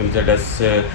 MZS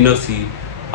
NOC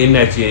NHA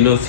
NOC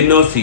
NOC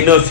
NOC,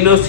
NOC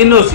NOC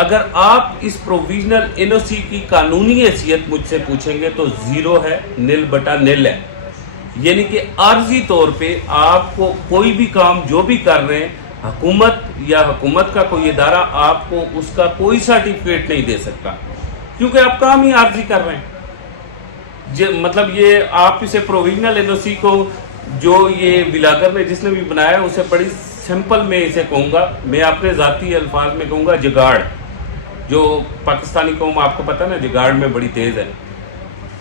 اگر آپ اس provisional N O سی کی قانونی حیثیت مجھ سے پوچھیں گے تو 0 ہے، نل بٹا نل ہے، یعنی کہ عارضی طور پہ آپ کو کوئی بھی کام جو بھی کر رہے ہیں، حکومت یا حکومت کا کوئی ادارہ آپ کو اس کا کوئی سرٹیفکیٹ نہیں دے سکتا، کیونکہ آپ کام ہی عارضی کر رہے ہیں۔ مطلب یہ آپ اسے پروویژنل این او سی کو جو یہ ولاگر نے جس نے بھی بنایا ہے اسے بڑی سمپل میں اسے کہوں گا، میں اپنے ذاتی الفاظ میں کہوں گا جگاڑ، جو پاکستانی قوم آپ کو پتہ نا جگاڑ میں بڑی تیز ہے،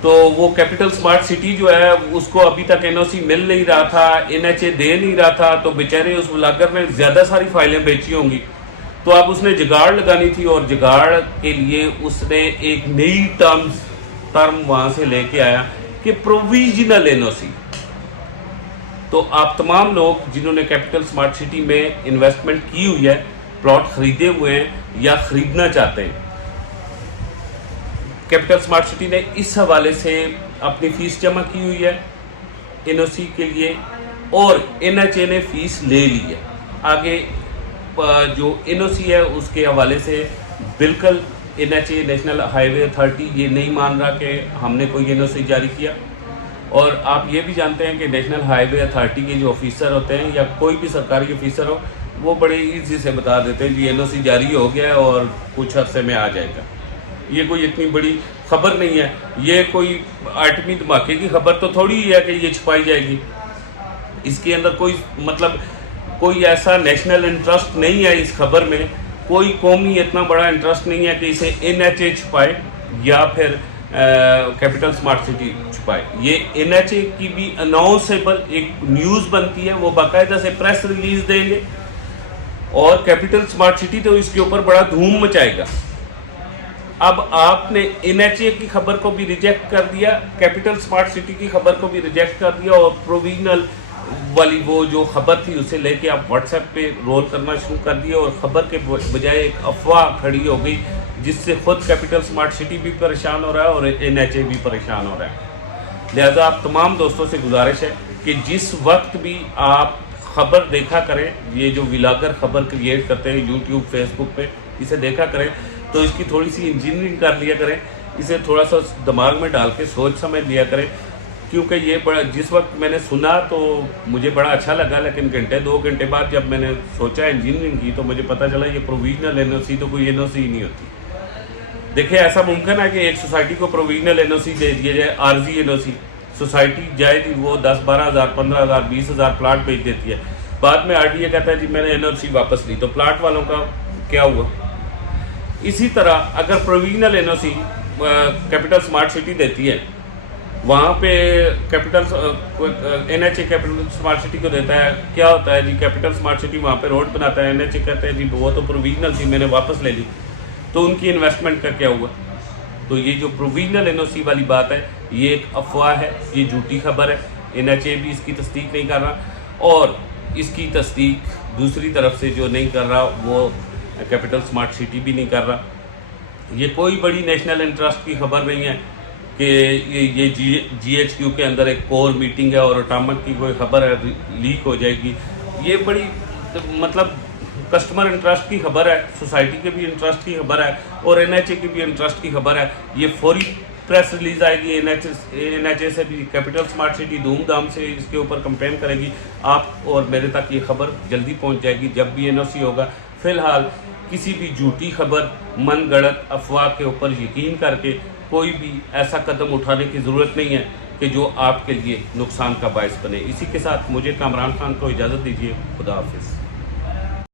تو وہ کیپٹل سمارٹ سٹی جو ہے اس کو ابھی تک این او سی مل نہیں رہا تھا، این ایچ اے دے نہیں رہا تھا، تو بیچارے اس ولاگر نے زیادہ ساری فائلیں بیچی ہوں گی، تو اب اس نے جگاڑ لگانی تھی، اور جگاڑ کے لیے اس نے ایک نئی ٹرم وہاں سے لے کے آیا کہ پروویژنل این او سی۔ تو آپ تمام لوگ جنہوں نے کیپٹل سمارٹ سٹی میں انویسٹمنٹ کی ہوئی ہے، پلاٹ خریدے ہوئے ہیں یا خریدنا چاہتے ہیں، کیپٹل سمارٹ سٹی نے اس حوالے سے اپنی فیس جمع کی ہوئی ہے این او سی کے لیے، اور این ایچ اے نے فیس لے لی ہے۔ آگے جو این او سی ہے اس کے حوالے سے بالکل N H A national highway authority یہ نہیں مان رہا کہ ہم نے کوئی این او سی جاری کیا، اور آپ یہ بھی جانتے ہیں کہ نیشنل ہائی وے اتھارٹی کے جو آفیسر ہوتے ہیں یا کوئی بھی سرکاری آفیسر ہو، وہ بڑے ایزی سے بتا دیتے ہیں جی این او سی جاری ہو گیا ہے اور کچھ عرصے میں آ جائے گا۔ یہ کوئی اتنی بڑی خبر نہیں ہے، یہ کوئی ایٹمی دھماکے کی خبر تو تھوڑی ہی ہے کہ یہ چھپائی جائے گی، اس کے اندر کوئی ایسا نیشنل انٹرسٹ نہیں ہے اس خبر میں، کوئی قومی اتنا بڑا انٹرسٹ نہیں ہے کہ اسے این ایچ اے چھپائے یا پھر کیپٹل سمارٹ سٹی چھپائے۔ یہ این ایچ اے کی بھی اناؤنسیبل ایک نیوز بنتی ہے، وہ باقاعدہ سے پریس ریلیز دیں گے، اور کیپٹل سمارٹ سٹی تو اس کے اوپر بڑا دھوم مچائے گا۔ اب آپ نے این ایچ اے کی خبر کو بھی ریجیکٹ کر دیا، کیپٹل سمارٹ سٹی کی خبر کو بھی ریجیکٹ کر دیا، اور پروویژنل والی وہ جو خبر تھی اسے لے کے آپ واٹس ایپ پہ رول کرنا شروع کر دیا، اور خبر کے بجائے ایک افواہ کھڑی ہو گئی جس سے خود کیپٹل سمارٹ سٹی بھی پریشان ہو رہا ہے اور این ایچ اے بھی پریشان ہو رہا ہے۔ لہذا آپ تمام دوستوں سے گزارش ہے کہ جس وقت بھی آپ خبر دیکھا کریں، یہ جو ولاگر خبر کریٹ کرتے ہیں یوٹیوب فیس بک پہ، اسے دیکھا کریں تو اس کی تھوڑی سی انجینئرنگ کر لیا کریں، اسے تھوڑا سا دماغ میں ڈال کے سوچ سمجھ لیا کریں، کیونکہ یہ جس وقت میں نے سنا تو مجھے بڑا اچھا لگا، لیکن گھنٹے 2 گھنٹے بعد جب میں نے سوچا انجینئرنگ کی تو مجھے پتہ چلا یہ پروویژنل این او سی تو کوئی این او سی نہیں ہوتی۔ دیکھیں ایسا ممکن ہے کہ ایک سوسائٹی کو پروویژنل این او سی دے دیا جائے، عارضی این او سی، سوسائٹی جائے گی وہ 10-12 ہزار 15 ہزار 20 ہزار پلاٹ بھیج دیتی ہے، بعد میں آر ڈی اے کہتا ہے جی میں نے این او سی واپس لی، تو پلاٹ والوں کا کیا ہوا؟ اسی طرح اگر provisional N O C capital smart city دیتی ہے، وہاں پہ N H A capital smart city کو دیتا ہے، کیا ہوتا ہے جی کیپٹل سمارٹ سٹی وہاں پہ روڈ بناتا ہے، این ایچ اے کہتے ہیں جی وہ تو پروویژنل تھی میں نے واپس لے لی، تو ان کی انویسٹمنٹ کا کیا ہوا؟ تو یہ جو پروویژنل این او سی والی بات ہے یہ ایک افواہ ہے، یہ جھوٹی خبر ہے، این ایچ اے بھی اس کی تصدیق نہیں کر رہا، اور اس کی تصدیق دوسری طرف سے جو نہیں کر رہا وہ کیپٹل سمارٹ سٹی بھی نہیں کر رہا۔ یہ کوئی بڑی نیشنل انٹرسٹ کی خبر نہیں ہے کہ یہ جی ایچ کیو کے اندر ایک کور میٹنگ ہے اور اٹامک کی کوئی خبر ہے لیک ہو جائے گی، یہ بڑی مطلب کسٹمر انٹرسٹ کی خبر ہے، سوسائٹی کے بھی انٹرسٹ کی خبر ہے، اور این ایچ اے کی بھی انٹرسٹ کی خبر ہے۔ یہ فوری پریس ریلیز آئے گی، این ایچ اے سے بھی کیپٹل سمارٹ سٹی دھوم دھام سے اس کے اوپر کمپلین کرے گی، آپ اور میرے تک یہ خبر جلدی پہنچ جائے گی جب بھی این او سی ہوگا۔ فی الحال کسی بھی جھوٹی خبر، من گڑت افواہ کے اوپر یقین کر کے کوئی بھی ایسا قدم اٹھانے کی ضرورت نہیں ہے کہ جو آپ کے لیے نقصان کا باعث بنے۔ اسی کے ساتھ مجھے کامران خان کو اجازت دیجیے، خدا حافظ۔